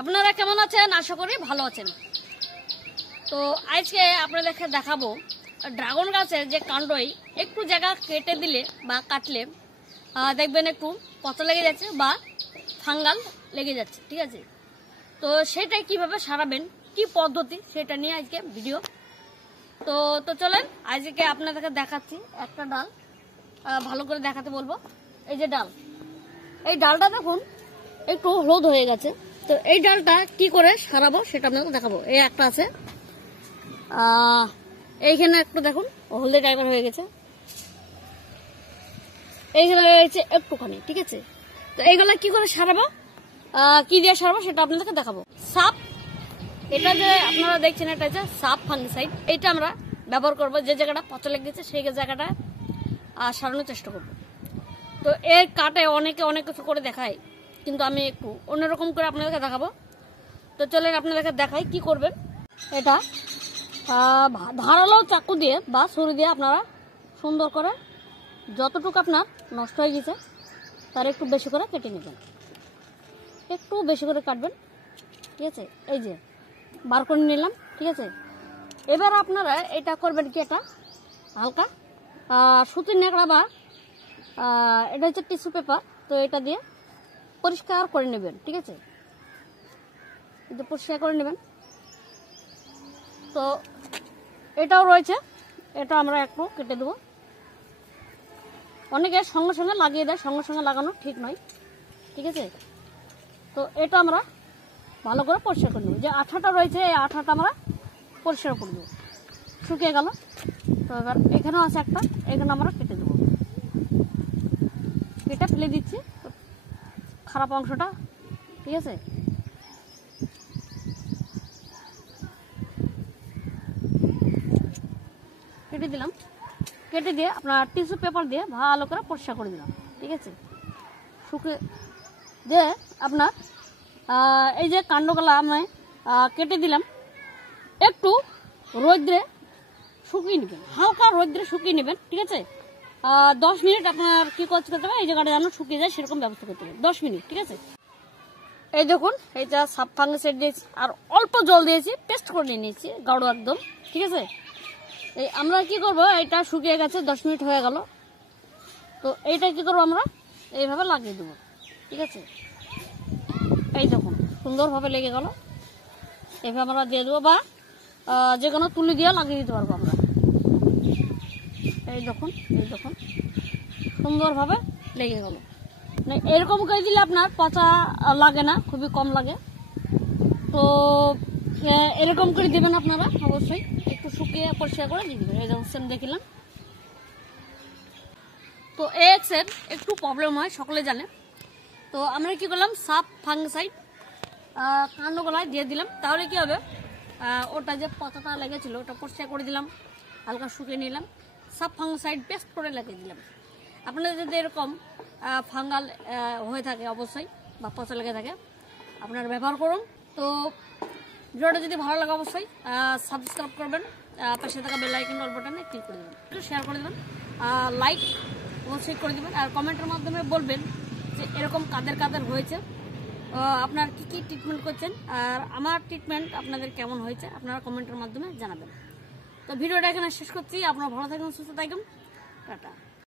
আপনারা কেমন আছেন? আশা করি ভালো আছেন। তো আজকে আপনাদেরকে দেখাবো ড্রাগন গাছের যে কাণ্ডই একটু জায়গা কেটে দিলে বা কাটলে দেখবেন একটু পচা লেগে যাচ্ছে বা ফাঙ্গাল লেগে যাচ্ছে, ঠিক আছে? তো সেটাই কিভাবে সারাবেন, কি পদ্ধতি, সেটা নিয়ে আজকে ভিডিও। তো চলেন আজকে আপনাদেরকে দেখাচ্ছি একটা ডাল, ভালো করে দেখাতে বলবো। এই যে ডাল, এই ডালটা দেখুন একটু হলুদ হয়ে গেছে। তো এই ডালটা কি করে সারাবো সেটা আপনাকে দেখাবো। এই একটা আছে, এইখানে একটু দেখুন হলদে টাইপের হয়ে গেছে, এইখানে রয়েছে একটুখানি, ঠিক আছে? তো এইগুলা কি করে সারাবো, কি দিয়ে সারাবো সেটা আপনাদেরকে দেখাবো। সাপ, এটা যে আপনারা দেখছেন এটা হচ্ছে সাপ ফাঙ্গিসাইড। এটা আমরা ব্যবহার করবো যে জায়গাটা পচা লেগেছে সেই জায়গাটা সারানোর চেষ্টা করবো। তো এর কাটে অনেকে অনেক কিছু করে দেখায়, কিন্তু আমি একটু অন্যরকম করে আপনাদেরকে দেখাবো। তো চলেন আপনাদেরকে দেখাই কি করবেন। এটা ধারালো চাকু দিয়ে বা ছুরি দিয়ে আপনারা সুন্দর করে যতটুকু আপনার নষ্ট হয়ে গেছে তার একটু বেশি করে কেটে নেবেন, একটু বেশি করে কাটবেন, ঠিক আছে? এই যে বার করে নিলাম, ঠিক আছে? এবার আপনারা এটা করবেন কি, এটা হালকা সুতির ন্যাকড়া বা এটা হচ্ছে টিস্যু পেপার, তো এটা দিয়ে পরিষ্কার করে নেবেন, ঠিক আছে? এটা পরিষ্কার করে নেবেন। তো এটাও রয়েছে, এটা আমরা একটু কেটে দেবো। অনেকে সঙ্গে সঙ্গে লাগিয়ে দেয়, সঙ্গে সঙ্গে লাগানো ঠিক নয়, ঠিক আছে? তো এটা আমরা ভালো করে পরিষ্কার করে নেব। যে আঠাটা রয়েছে এই আঠাটা আমরা পরিষ্কার করে দেবো, শুকিয়ে গেল। তো এবার এখানেও আছে একটা, এখানে আমরা কেটে দেবো, কেটে ফেলে দিচ্ছি খারাপ অংশটা, ঠিক আছে? কেটে দিলাম, কেটে দিয়ে আপনার টিস্যু পেপার দিয়ে ভালো করে পরিষ্কার করে দিলাম, ঠিক আছে? শুকিয়ে দিয়ে আপনার এই যে কাণ্ডগুলা আমি কেটে দিলাম, একটু রৌদ্রে শুকিয়ে নেবেন, হালকা রৌদ্রে শুকিয়ে নেবেন, ঠিক আছে? 10 মিনিট আপনার কি করতে হবে, এই জায়গাটা যেন শুকিয়ে যায় সেরকম ব্যবস্থা করতে হবে, 10 মিনিট, ঠিক আছে? এই দেখুন এইটা সাপ ফাঙ্গিসাইড দিয়েছি আর অল্প জল দিয়েছি, পেস্ট করে নিয়েছি গাঢ় একদম, ঠিক আছে? এই আমরা কি করব, এটা শুকিয়ে গেছে, 10 মিনিট হয়ে গেল। তো এইটা কি করবো, আমরা এইভাবে লাগিয়ে দেবো, ঠিক আছে? এই দেখুন সুন্দরভাবে লেগে গেল, এইভাবে আমরা দিয়ে দেবো বা যে কোনো তুলি দিয়ে লাগিয়ে দিতে পারবো আমরা। এই দেখুন, এই দেখুন সুন্দরভাবে লেগে গেল। এরকম করে দিলে আপনার পচা লাগে না, খুবই কম লাগে। তো এরকম করে দেবেন আপনারা, অবশ্যই একটু শুকিয়ে পরিষ্কার করে দিয়ে দেবেন। এই যেমন সেম দেখিলাম। তো এক্সের একটু প্রবলেম হয়, সকলে জানে। তো আমরা কি করলাম, সাপ ফাঙ্গিসাইড কাণ্ডগোলায় দিয়ে দিলাম, তাহলে কি হবে, ওটা যে পচাটা লেগেছিল ওটা পরিষ্কার করে দিলাম, হালকা শুকিয়ে নিলাম, সাপ ফাঙ্গিসাইড পেস্ট করে লাগিয়ে দিলাম। আপনাদের যদি এরকম ফাঙ্গাল হয়ে থাকে অবশ্যই বা পচা লেগে থাকে আপনারা ব্যবহার করুন। তো ভিডিওটা যদি ভালো লাগে অবশ্যই সাবস্ক্রাইব করবেন, পাশে থাকা বেল আইকন অল বাটনে ক্লিক করে দেবেন, একটু শেয়ার করে দেবেন, লাইক অবশ্যই করে দেবেন। আর কমেন্টের মাধ্যমে বলবেন যে এরকম কাদের কাদের হয়েছে, আপনার কি কি ট্রিটমেন্ট করছেন আর আমার ট্রিটমেন্ট আপনাদের কেমন হয়েছে আপনারা কমেন্টের মাধ্যমে জানাবেন। তো ভিডিওটা এখানে শেষ করছি, আপনারা ভালো থাকুন, সুস্থ থাকুন, টাটা।